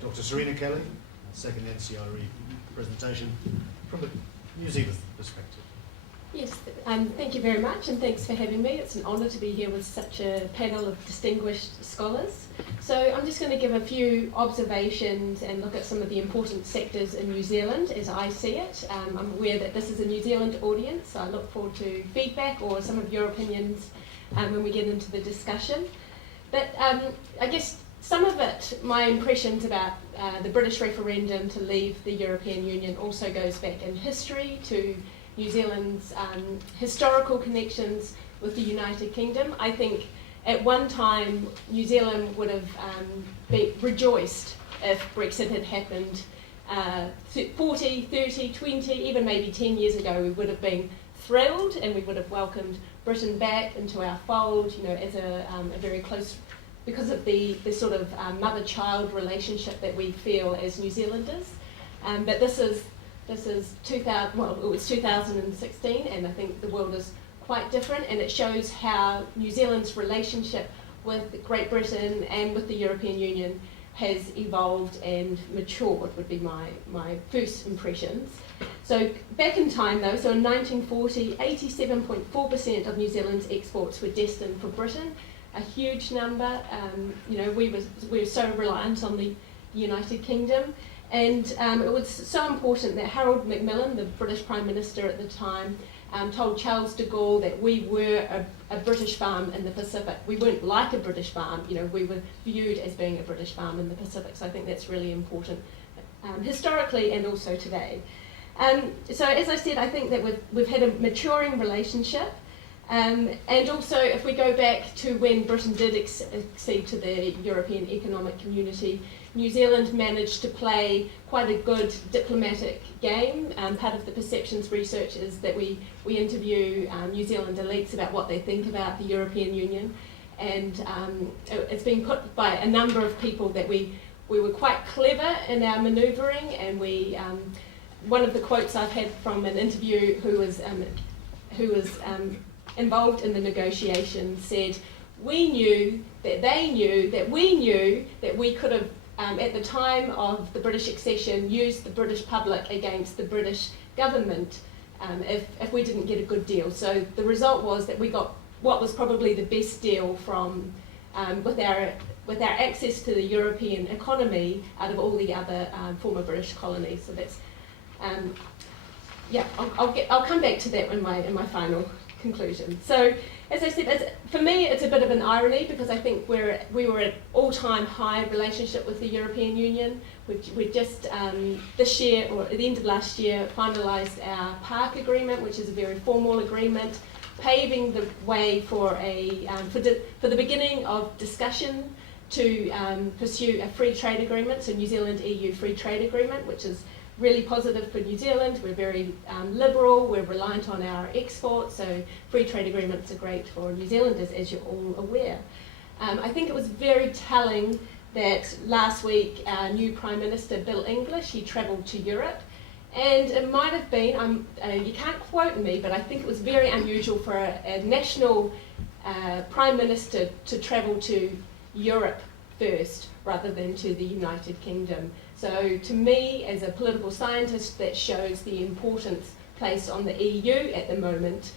Dr. Serena Kelly, second NCRE presentation from the New Zealand perspective. Yes, thank you very much, and thanks for having me. It's an honour to be here with such a panel of distinguished scholars. So I'm just going to give a few observations and look at some of the important sectors in New Zealand as I see it. I'm aware that this is a New Zealand audience, so I look forward to feedback or some of your opinions when we get into the discussion. But I guess some of it, my impressions about the British referendum to leave the European Union also goes back in history to New Zealand's historical connections with the United Kingdom. I think at one time New Zealand would have been rejoiced if Brexit had happened 40, 30, 20, even maybe 10 years ago. We would have been thrilled and we would have welcomed Britain back into our fold, you know, as a very close, because of the sort of mother-child relationship that we feel as New Zealanders. But this is 2000. Well, it was 2016, and I think the world is quite different, and it shows how New Zealand's relationship with Great Britain and with the European Union has evolved and matured, would be my first impressions. So back in time though, so in 1940, 87.4% of New Zealand's exports were destined for Britain, a huge number. You know, we were so reliant on the United Kingdom, and it was so important that Harold Macmillan, the British Prime Minister at the time, told Charles de Gaulle that we were a British farm in the Pacific. We weren't like a British farm, you know, we were viewed as being a British farm in the Pacific, so I think that's really important historically and also today. So as I said, I think that we've had a maturing relationship, and also if we go back to when Britain did accede to the European Economic Community, New Zealand managed to play quite a good diplomatic game. Part of the perceptions research is that we interview New Zealand elites about what they think about the European Union, and it's been put by a number of people that we were quite clever in our manoeuvring, and one of the quotes I've had from an interview who was involved in the negotiations said, "We knew that they knew that we knew that we could have, at the time of the British accession, used the British public against the British government if we didn't get a good deal." So the result was that we got what was probably the best deal from with our access to the European economy out of all the other former British colonies. So that's yeah. I'll come back to that in my final conclusion. So, as I said, for me it's a bit of an irony, because I think we were at all-time high relationship with the European Union. We just this year, or at the end of last year, finalised our Park Agreement, which is a very formal agreement, paving the way for the beginning of discussion to pursue a free trade agreement, so New Zealand-EU free trade agreement, which is really positive for New Zealand. We're very liberal, we're reliant on our exports, so free trade agreements are great for New Zealanders, as you're all aware. I think it was very telling that last week our new Prime Minister, Bill English, he travelled to Europe, and it might have been, you can't quote me, but I think it was very unusual for a national Prime Minister to travel to Europe first rather than to the United Kingdom. So to me, as a political scientist, that shows the importance placed on the EU at the moment.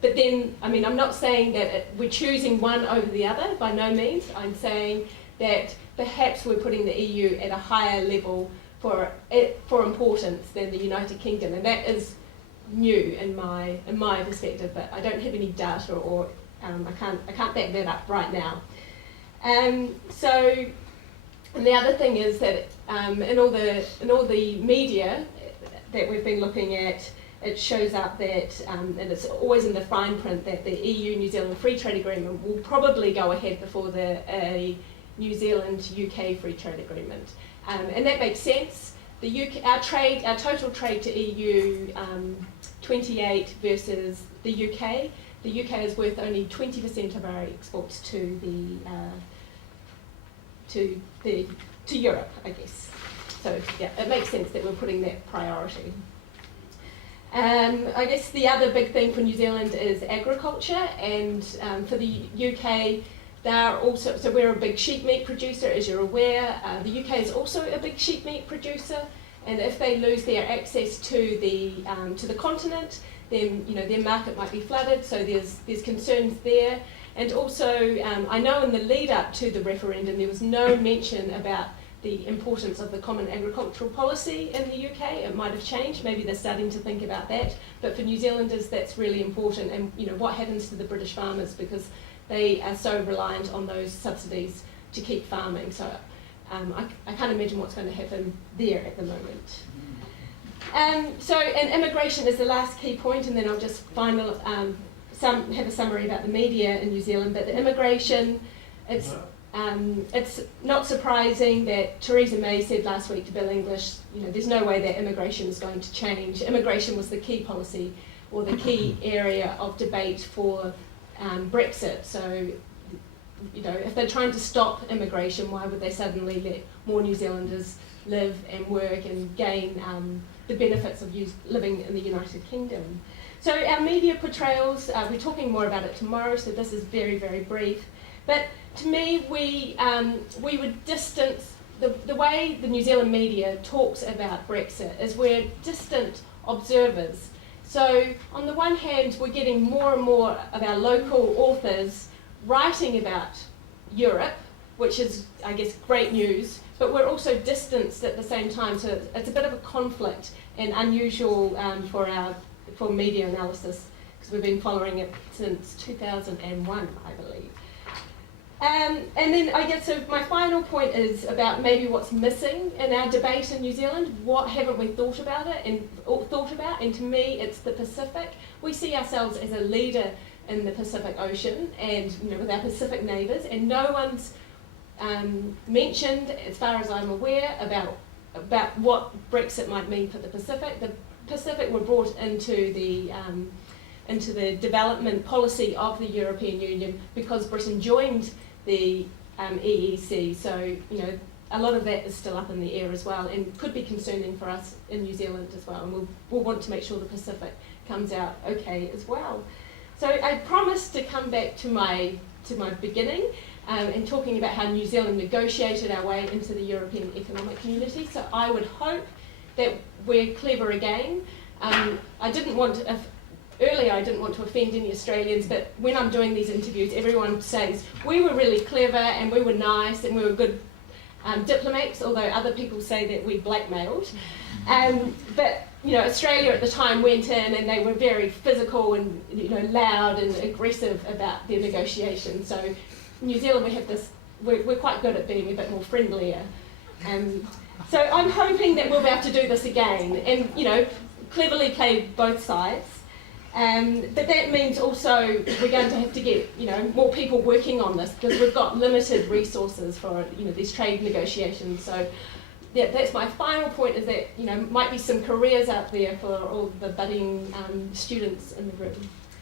But then, I mean, I'm not saying that we're choosing one over the other, by no means. I'm saying that perhaps we're putting the EU at a higher level for importance than the United Kingdom, and that is new in my perspective. But I don't have any data, or I can't back that up right now. So. And the other thing is that in all the media that we've been looking at, it shows up that, and it's always in the fine print, that the EU-New Zealand Free Trade Agreement will probably go ahead before the New Zealand-UK Free Trade Agreement. And that makes sense. Our total trade to EU 28 versus the UK. The UK is worth only 20% of our exports to Europe, I guess. So yeah, it makes sense that we're putting that priority. I guess the other big thing for New Zealand is agriculture, and for the UK, so we're a big sheep meat producer, as you're aware. The UK is also a big sheep meat producer, and if they lose their access to the continent, then their market might be flooded. So there's concerns there. And also, I know in the lead up to the referendum, there was no mention about the importance of the Common Agricultural Policy in the UK. It might have changed. Maybe they're starting to think about that. But for New Zealanders, that's really important. And what happens to the British farmers, because they are so reliant on those subsidies to keep farming. So I can't imagine what's going to happen there at the moment. And immigration is the last key point, and then I'll just have a summary about the media in New Zealand. But the immigration, it's not surprising that Theresa May said last week to Bill English, there's no way that immigration is going to change. Immigration was the key policy or the key area of debate for Brexit. So, if they're trying to stop immigration, why would they suddenly let more New Zealanders live and work and gain the benefits of living in the United Kingdom? So our media portrayals, we're talking more about it tomorrow, so this is very, very brief. But to me, we would distance, the way the New Zealand media talks about Brexit is we're distant observers. So on the one hand, we're getting more and more of our local authors writing about Europe, which is, I guess, great news, but we're also distanced at the same time, so it's a bit of a conflict and unusual for media analysis, because we've been following it since 2001, I believe. And then I guess so my final point is about maybe what's missing in our debate in New Zealand. What haven't we thought about? And to me, it's the Pacific. We see ourselves as a leader in the Pacific Ocean and with our Pacific neighbours, and no one's mentioned, as far as I'm aware, about what Brexit might mean for the Pacific. The Pacific were brought into the development policy of the European Union because Britain joined the EEC. So a lot of that is still up in the air as well, and could be concerning for us in New Zealand as well. And we'll want to make sure the Pacific comes out okay as well. So I promised to come back to my beginning and talking about how New Zealand negotiated our way into the European Economic Community. So I would hope that we're clever again. Earlier I didn't want to offend any Australians, but when I'm doing these interviews, everyone says we were really clever and we were nice and we were good diplomats, although other people say that we blackmailed. But Australia at the time went in and they were very physical and loud and aggressive about their negotiations. So New Zealand, we have this. We're quite good at being a bit more friendlier. So I'm hoping that we'll be able to do this again and cleverly play both sides. But that means also we're going to have to get more people working on this, because we've got limited resources for these trade negotiations. So yeah, that's my final point, is that might be some careers out there for all the budding students in the room.